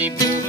honeymoon.